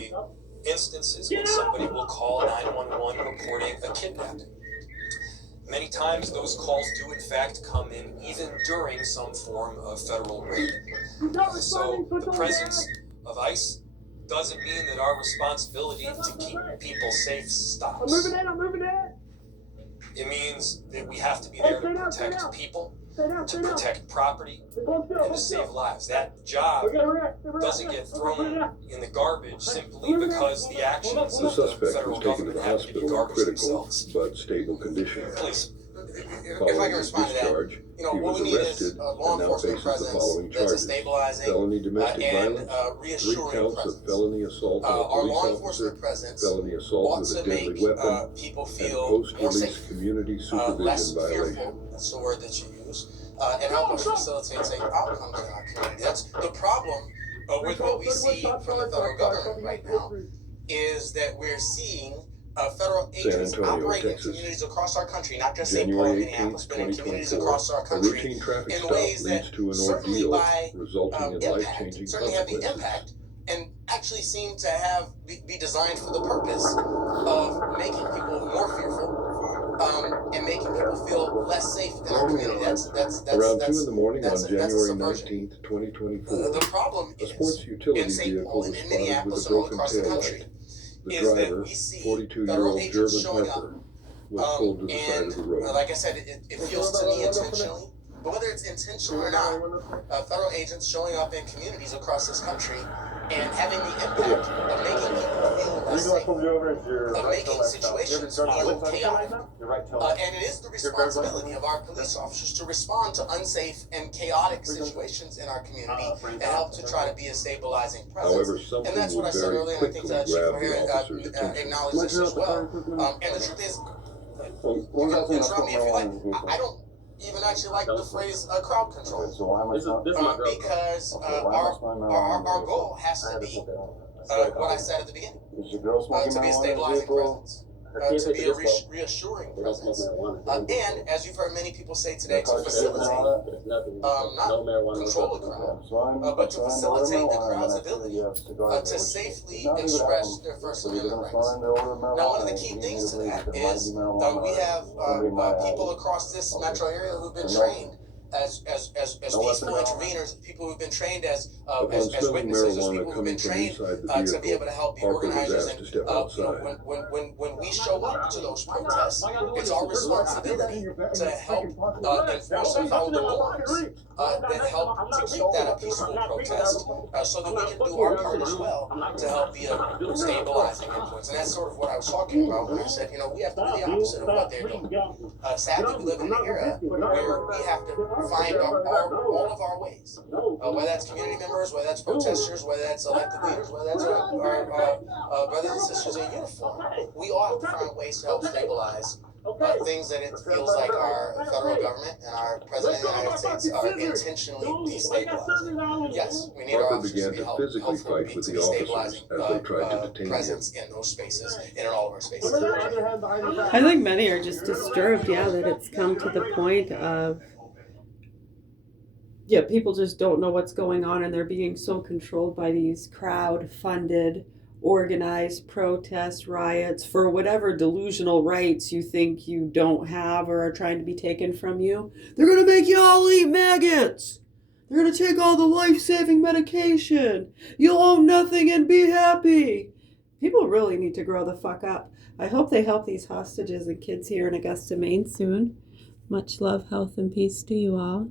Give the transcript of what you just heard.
be instances when somebody will call 911 reporting a kidnapping. Many times those calls do in fact come in even during some form of federal raid. So the presence of ICE doesn't mean that our responsibility to keep people safe stops. I'm moving in. It means that we have to be there to protect people, to protect property, and to save lives. That job doesn't get thrown in the garbage simply because the actions of The the suspect federal was taken to government the happen to be hospital in garbage critical themselves. but stable condition. Please. If I Following can his respond to that, discharge, you know, he what was we need is arrested a law and now enforcement faces the presence following that's a charges: stabilizing felony domestic and violence, 3 reassuring counts presence. of felony assault on a Our police law officer, enforcement presence felony assault ought with a to deadly make weapon, people and feel more post-release safe, community supervision less violation. fearful, that's the word that you use, and help us facilitate safe outcomes in our community. That's the problem with what we see from the federal government right now, is that we're seeing federal agents Antonio, operate in Texas. communities across our country, not just St. Paul January and Minneapolis, 18th, but in communities 2024, across our a country routine traffic in stop ways that leads to an certainly ordeal by resulting in impact, life-changing certainly have the consequences. impact and actually seem to have be designed for the purpose of making people more fearful and making people feel less safe in our community. Around 2 in the morning on that's a January subversion. 19th, 2024, The problem a sports is utility in St. vehicle Paul was and in spotted with Minneapolis a and all broken across the tail country light. The is that driver, we see 42-year-old agents Jervin showing Harper, up. was pulled to the side of the road. Like I said, it feels to me intentionally, but whether it's intentional or not, federal agents showing up in communities across this country and having the impact of making people feel less safe, of making situations feel chaotic. And it is the responsibility of our police officers to respond to unsafe and chaotic situations in our community and help to try to be a stabilizing presence. However, something And that's what I would said very earlier, and I quickly think Chief grab the O'Hare officer's attention. acknowledged this as well. And the truth is, you can interrupt me if you like, I don't even actually like the phrase crowd control. Because our goal has to be what I said at the beginning, to be a stabilizing presence, to be a reassuring presence, and as you've heard many people say today, to facilitate, not control the crowd, but to facilitate the crowd's ability to safely express their First Amendment rights. Now, one of the key things to that is we have people across this metro area who've been trained as peaceful interveners, people who've been trained as witnesses, as people who've been trained to be able to help be organizers. And when we show up to those protests, it's our responsibility to help enforce and follow the norms that help to keep that a peaceful protest, so that we can do our part as well to help be a stabilizing influence. And that's sort of what I was talking about when I said, we have to do the opposite of what they're doing. Sadly, we live in an era where we have to find all of our ways, whether that's community members, whether that's protesters, whether that's elected leaders, whether that's our brothers and sisters in uniform. We ought to find ways to help stabilize things that it feels like our federal government and our president of the United States are intentionally destabilizing. Yes, we need our Harper officers began to be to helpful physically fight with to the be officers stabilizing as they tried to detain him. presence in those spaces and in all of our spaces. I think many are just disturbed, that it's come to the point of, people just don't know what's going on and they're being so controlled by these crowd-funded, organized protests, riots for whatever delusional rights you think you don't have or are trying to be taken from you. They're going to make you all eat maggots. They're going to take all the life-saving medication. You'll own nothing and be happy. People really need to grow the fuck up. I hope they help these hostages and kids here in Augusta, Maine soon. Much love, health, and peace to you all.